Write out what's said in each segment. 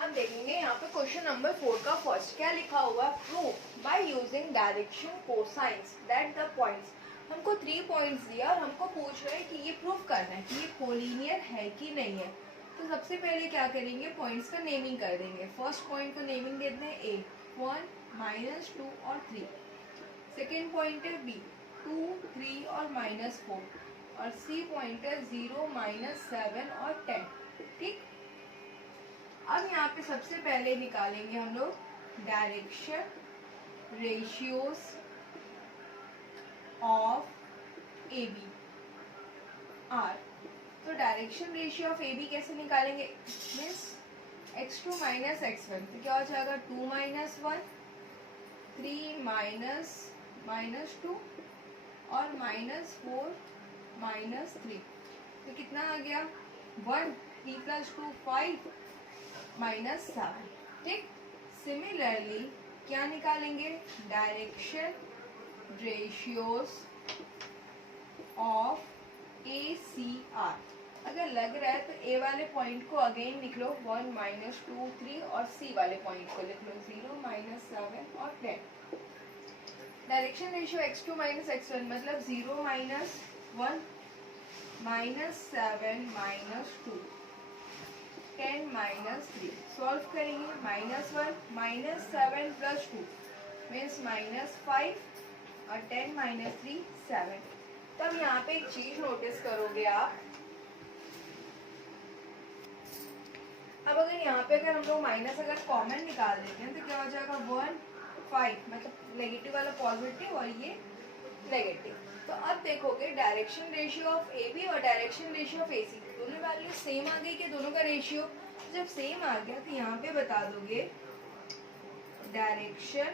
हम देखेंगे यहाँ पे क्वेश्चन नंबर 4 का फर्स्ट क्या लिखा हुआ है, prove by using direction cosines that the points. हमको 3 पॉइंट्स दिया और हमको पूछ रहे हैं कि ये प्रूव करना है कि ये कोलिनियर है कि नहीं है। तो सबसे पहले क्या करेंगे, पॉइंट्स का नेमिंग कर देंगे। फर्स्ट पॉइंट को नेमिंग देते हैं ए, 1, -2 और 3। सेकेंड पॉइंट है बी, 2, 3 और -4। और सी पॉइंट है 0, -7 और 10। ठीक, अब यहाँ पे सबसे पहले निकालेंगे हम लोग direction ratios of A B are. तो direction ratio of A B कैसे निकालेंगे, मीन्स x2 - x1, तो क्या हो जाएगा 2 - 1, 3 -2 और -4 -3। तो कितना आ गया 1, 3 + 2 5 -7। ठीक, सिमिलरली क्या निकालेंगे, direction ratios of A C are. अगर लग रहा है तो ए वाले पॉइंट को अगेन लिख लो 1, -2, 3 और सी वाले पॉइंट को लिख लो 0, -7 और 10। डायरेक्शन रेशियो x2 - x1 मतलब 0 - 1 -7 -2 10 -3। सॉल्व करेंगे, -1 -7 + 2 मीन्स -5 और 10 -3 7। तब यहाँ पे एक चीज नोटिस करोगे आप, अब अगर यहाँ पे अगर हम लोग माइनस अगर कॉमन निकाल देते हैं तो क्या हो जाएगा 1, 5, मतलब नेगेटिव वाला पॉजिटिव और ये नेगेटिव। तो अब देखोगे direction ratio of A B और direction ratio of A C दोनों वैल्यू सेम आ गई कि दोनों का रेशियो। जब सेम आ गया तो यहाँ पे बता दोगे direction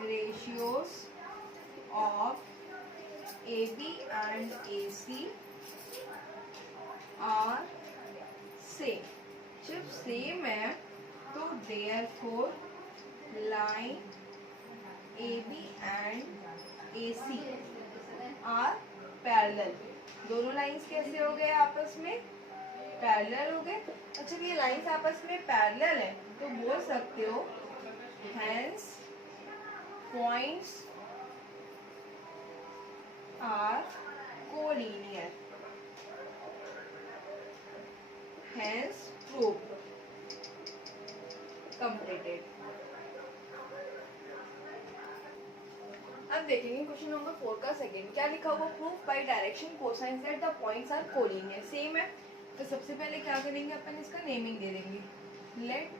ratios of A B and A C are same. जब सेम है तो therefore line A B and A C are parallel. दोनों लाइंस कैसे हो गए आपस में, पैरेलल हो गए। अच्छा, ये लाइंस आपस में पैरेलल है तो बोल सकते हो hence points are collinear, hence proved, completed. अब देखेंगे क्वेश्चन नंबर 4 का सेकंड क्या लिखा हुआ, proof by direction cosines that the points are collinear. Same है तो सबसे पहले क्या करेंगे, अपन इसका नेमिंग दे देंगे। लेट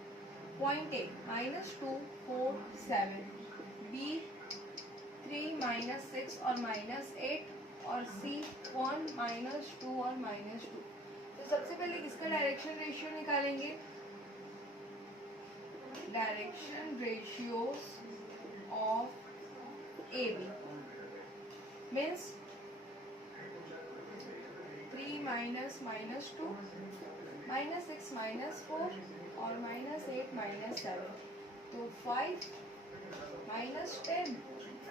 पॉइंट ए -2, 4, 7, बी 3, -6 और -8 और सी 1, -2 और -2। तो सबसे पहले किसका डायरेक्शन रेशियो निकालेंगे, direction ratios of A B means 3 - -2 -6 -4 और -8 -7। तो 5 -10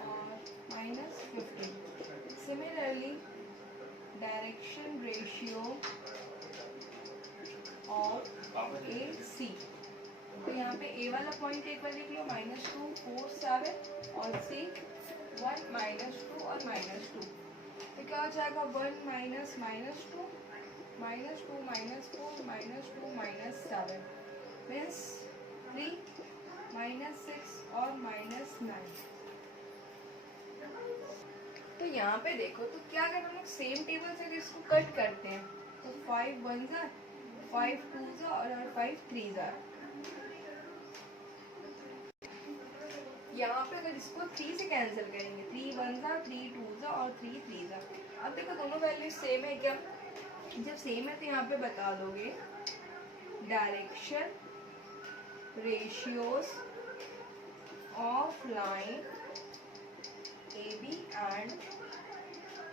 और -15। Similarly direction ratio of A सी, तो यहाँ पे ए वाला पॉइंट एक बार लिख लो -2, 4, 7 और सी 1, -2 और -2। तो क्या हो जाएगा 1 - -2 -2 -4 -2 -7 मीन्स 3 -6 और -9। तो यहाँ पे देखो तो क्या अगर हम लोग सेम टेबल से इसको कट करते हैं तो 5 1 जार, 5 2 जार और 5 3 जार। यहाँ पे अगर इसको 3 से कैंसिल करेंगे 3 1 जार, 3 2 जार और 3 3 जार। अब देखो दोनों वैल्यू सेम है क्या, जब सेम है तो यहाँ पे बता दोगे direction ratios of line A B and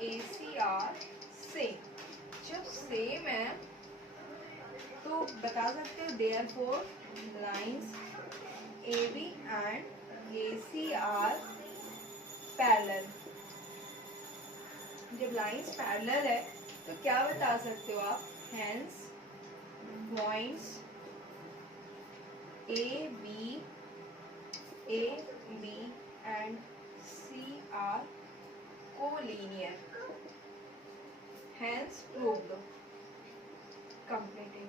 A C are same. जब सेम है तो बता सकते हो therefore lines A B and A C are parallel. जब लाइंस पैरेलल है तो क्या बता सकते हो आप, hence points A, B and C are collinear. Hence proved. Completed.